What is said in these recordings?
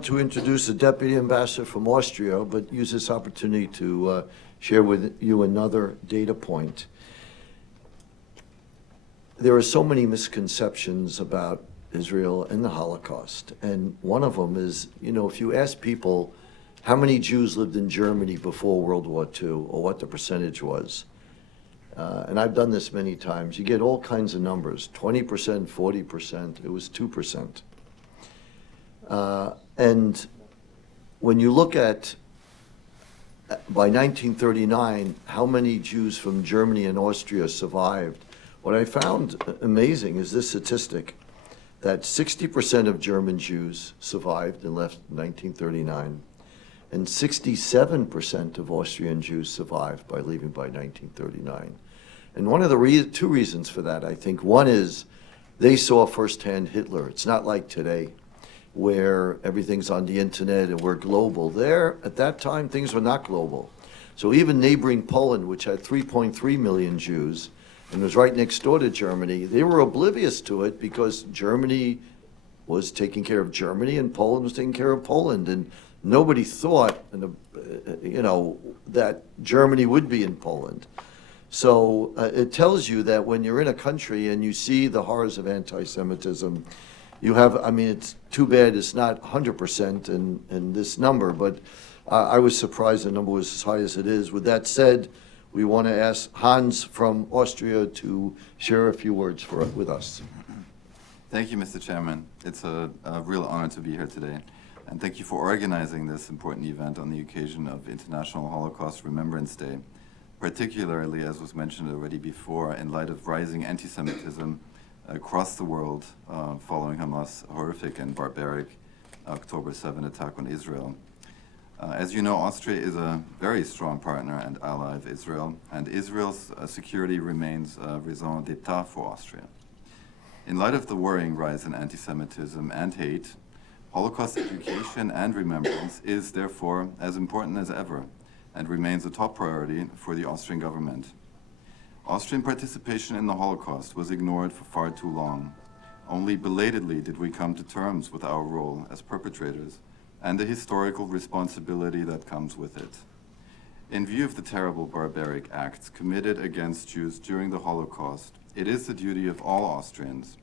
want to introduce the Deputy Ambassador from Austria, but use this opportunity to share with you another data point. There are so many misconceptions about Israel and the Holocaust, and one of them is, you know, if you ask people how many Jews lived in Germany before World War II, or what the percentage was, and I've done this many times, you get all kinds of numbers, 20%, 40%, it was 2%. And when you look at, by 1939, how many Jews from Germany and Austria survived, what I found amazing is this statistic, that 60% of German Jews survived and left in 1939, and 67% of Austrian Jews survived by leaving by 1939. And one of the two reasons for that, I think, one is they saw firsthand Hitler. It's not like today, where everything's on the internet and we're global. There, at that time, things were not global. So even neighboring Poland, which had 3.3 million Jews, and was right next door to Germany, they were oblivious to it because Germany was taking care of Germany and Poland was taking care of Poland. And nobody thought, you know, that Germany would be in Poland. So it tells you that when you're in a country and you see the horrors of anti-Semitism, you have, I mean, it's too bad it's not 100% in this number, but I was surprised the number was as high as it is. With that said, we want to ask Hans from Austria to share a few words with us. Thank you, Mr. Chairman. It's a real honor to be here today. And thank you for organizing this important event on the occasion of International Holocaust Remembrance Day, particularly, as was mentioned already before, in light of rising anti-Semitism across the world following Hamas' horrific and barbaric October 7 attack on Israel. As you know, Austria is a very strong partner and ally of Israel, and Israel's security remains raison d'etat for Austria. In light of the worrying rise in anti-Semitism and hate, Holocaust education and remembrance is therefore as important as ever and remains a top priority for the Austrian government. Austrian participation in the Holocaust was ignored for far too long. Only belatedly did we come to terms with our role as perpetrators and the historical responsibility that comes with it. In view of the terrible barbaric acts committed against Jews during the Holocaust, it is the duty of all Austrians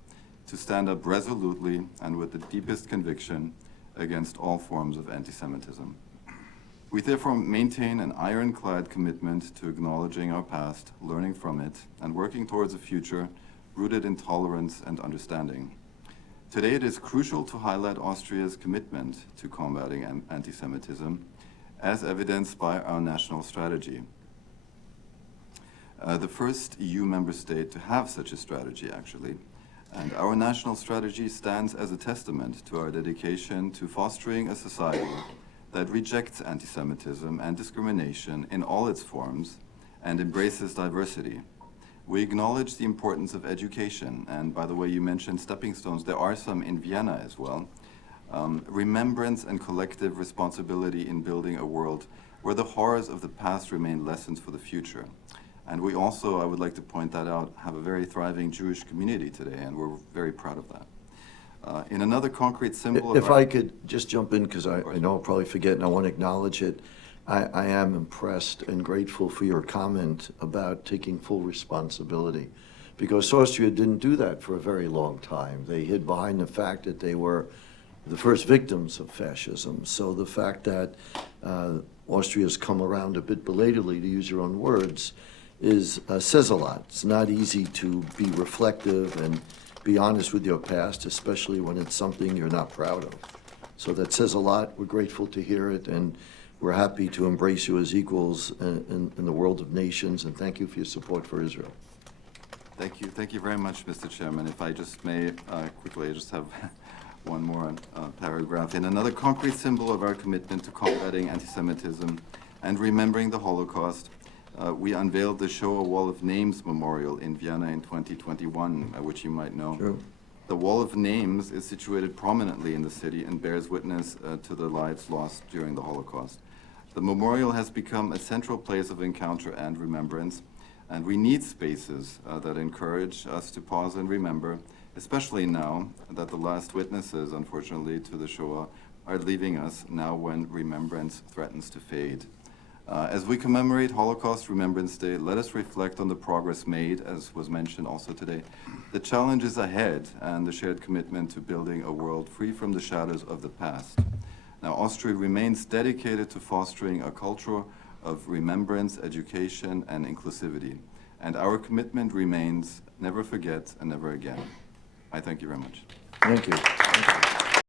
to stand up resolutely and with the deepest conviction against all forms of anti-Semitism. We therefore maintain an ironclad commitment to acknowledging our past, learning from it, and working towards a future rooted in tolerance and understanding. Today it is crucial to highlight Austria's commitment to combating anti-Semitism, as evidenced by our national strategy. The first EU member state to have such a strategy, actually. And our national strategy stands as a testament to our dedication to fostering a society that rejects anti-Semitism and discrimination in all its forms and embraces diversity. We acknowledge the importance of education, and by the way, you mentioned stepping stones. There are some in Vienna as well. Remembrance and collective responsibility in building a world where the horrors of the past remain lessons for the future. And we also, I would like to point that out, have a very thriving Jewish community today, and we're very proud of that. In another concrete symbol If I could just jump in, because I know I'll probably forget and I want to acknowledge it. I am impressed and grateful for your comment about taking full responsibility, because Austria didn't do that for a very long time. They hid behind the fact that they were the first victims of fascism. So the fact that Austria's come around a bit belatedly, to use your own words, says a lot. It's not easy to be reflective and be honest with your past, especially when it's something you're not proud of. So that says a lot. We're grateful to hear it, and we're happy to embrace you as equals in the world of nations, and thank you for your support for Israel. Thank you. Thank you very much, Mr. Chairman. If I just may, quickly, I just have one more paragraph. In another concrete symbol of our commitment to combating anti-Semitism and remembering the Holocaust, we unveiled the Shoah Wall of Names Memorial in Vienna in 2021, which you might know. Sure. The Wall of Names is situated prominently in the city and bears witness to the lives lost during the Holocaust. The memorial has become a central place of encounter and remembrance, and we need spaces that encourage us to pause and remember, especially now that the last witnesses, unfortunately, to the Shoah are leaving us now when remembrance threatens to fade. As we commemorate Holocaust Remembrance Day, let us reflect on the progress made, as was mentioned also today, the challenges ahead, and the shared commitment to building a world free from the shadows of the past. Now, Austria remains dedicated to fostering a culture of remembrance, education, and inclusivity. And our commitment remains never forget and never again. I thank you very much. Thank you. Thank you.